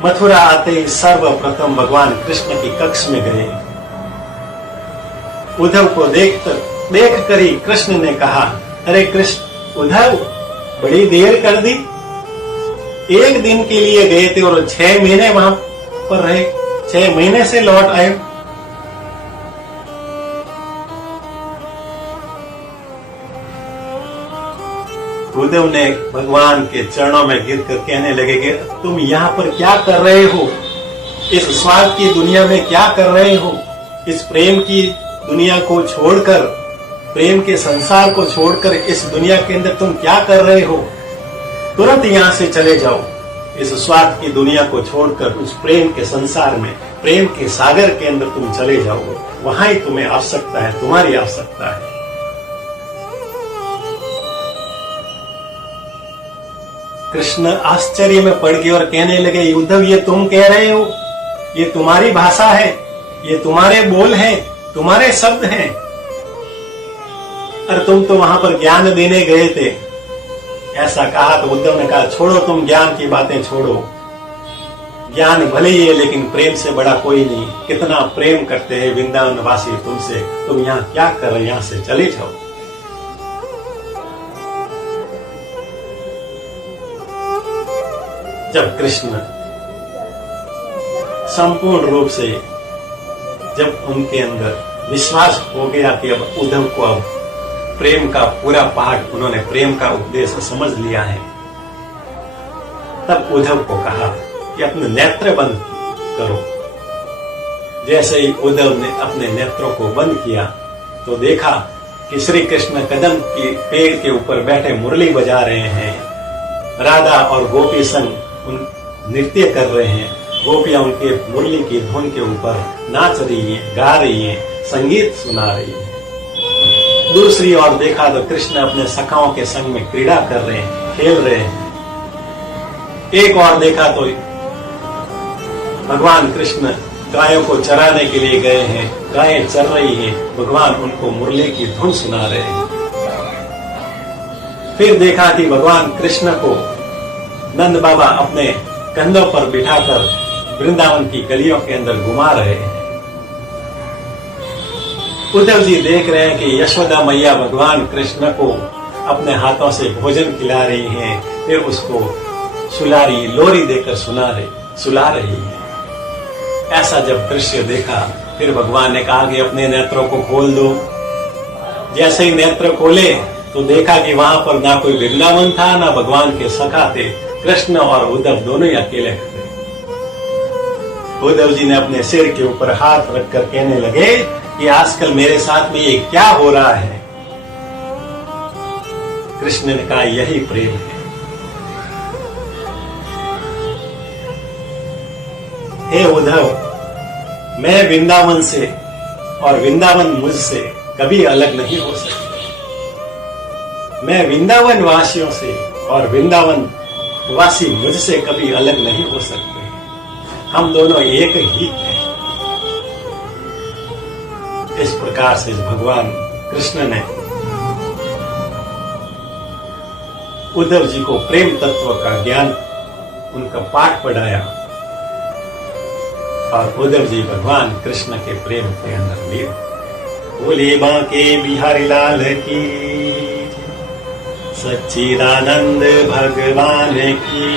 मथुरा आते ही सर्वप्रथम भगवान कृष्ण की कक्ष में गए। उद्धव को देख कर ही कृष्ण ने कहा, अरे कृष्ण, उद्धव बड़ी देर कर दी। एक दिन के लिए गए थे और 6 महीने वहां पर रहे, 6 महीने से लौट आए। उद्धव ने भगवान के चरणों में गिरकर कहने लगे कि तुम यहाँ पर क्या कर रहे हो? इस स्वार्थ की दुनिया में क्या कर रहे हो? इस प्रेम की दुनिया को छोड़कर, प्रेम के संसार को छोड़कर इस दुनिया के अंदर तुम क्या कर रहे हो? तुरंत यहाँ से चले जाओ। इस स्वार्थ की दुनिया को छोड़कर उस प्रेम के संसार में, प्रेम के सागर के अंदर तुम चले जाओ। वहां ही तुम्हें आवश्यकता है, तुम्हारी आवश्यकता है। कृष्ण आश्चर्य में पड़ गए और कहने लगे, उद्धव ये तुम कह रहे हो? ये तुम्हारी भाषा है, ये तुम्हारे बोल हैं, तुम्हारे शब्द हैं। और तुम तो वहां पर ज्ञान देने गए थे। ऐसा कहा तो उद्धव ने कहा, छोड़ो तुम ज्ञान की बातें छोड़ो। ज्ञान भले ही है लेकिन प्रेम से बड़ा कोई नहीं। कितना प्रेम करते हैं वृंदावन वासी तुमसे, तुम यहाँ क्या कर रहे? यहाँ से चले जाओ। जब कृष्ण संपूर्ण रूप से, जब उनके अंदर विश्वास हो गया कि अब उद्धव को अब प्रेम का पूरा पाठ, उन्होंने प्रेम का उपदेश समझ लिया है, तब उद्धव को कहा कि अपने नेत्र बंद करो। जैसे ही उद्धव ने अपने नेत्रों को बंद किया तो देखा कि श्री कृष्ण कदम के पेड़ के ऊपर बैठे मुरली बजा रहे हैं। राधा और गोपी संग नृत्य कर रहे हैं। गोपियां उनके मुरली की धुन के ऊपर नाच रही हैं, गा रही हैं, संगीत सुना रही हैं। दूसरी ओर देखा तो कृष्ण अपने सखाओं के संग में क्रीड़ा कर रहे हैं, खेल रहे हैं। एक और देखा तो भगवान कृष्ण गायों को चराने के लिए गए हैं, गायें चर रही हैं, भगवान उनको मुरली की धुन सुना रहे हैं। फिर देखा कि भगवान कृष्ण को नंद बाबा अपने कंधों पर बिठाकर वृंदावन की गलियों के अंदर घुमा रहे हैं। उद्धव जी देख रहे हैं कि यशोदा मैया भगवान कृष्ण को अपने हाथों से भोजन खिला रही हैं, फिर उसको सुलारी लोरी देकर सुला रही है। ऐसा जब दृश्य देखा, फिर भगवान ने कहा कि अपने नेत्रों को खोल दो। जैसे ही नेत्र खोले तो देखा कि वहां पर ना कोई वृंदावन था, ना भगवान के सखा थे। कृष्ण और उद्धव दोनों ही अकेले खड़े। उद्धव जी ने अपने सिर के ऊपर हाथ रखकर कहने लगे कि आजकल मेरे साथ में ये क्या हो रहा है? कृष्ण ने कहा, यही प्रेम है। हे उद्धव, मैं वृंदावन से और वृंदावन मुझसे कभी अलग नहीं हो सकती। मैं वृंदावन वासियों से और वृंदावन वासी मुझसे कभी अलग नहीं हो सकते। हम दोनों एक ही हैं। इस प्रकार से भगवान कृष्ण ने उद्धव जी को प्रेम तत्व का ज्ञान, उनका पाठ पढ़ाया और उद्धव जी भगवान कृष्ण के प्रेम के अंदर लीन। बोले बांके बिहारी लाल की, सच्चिदानंद भगवान की।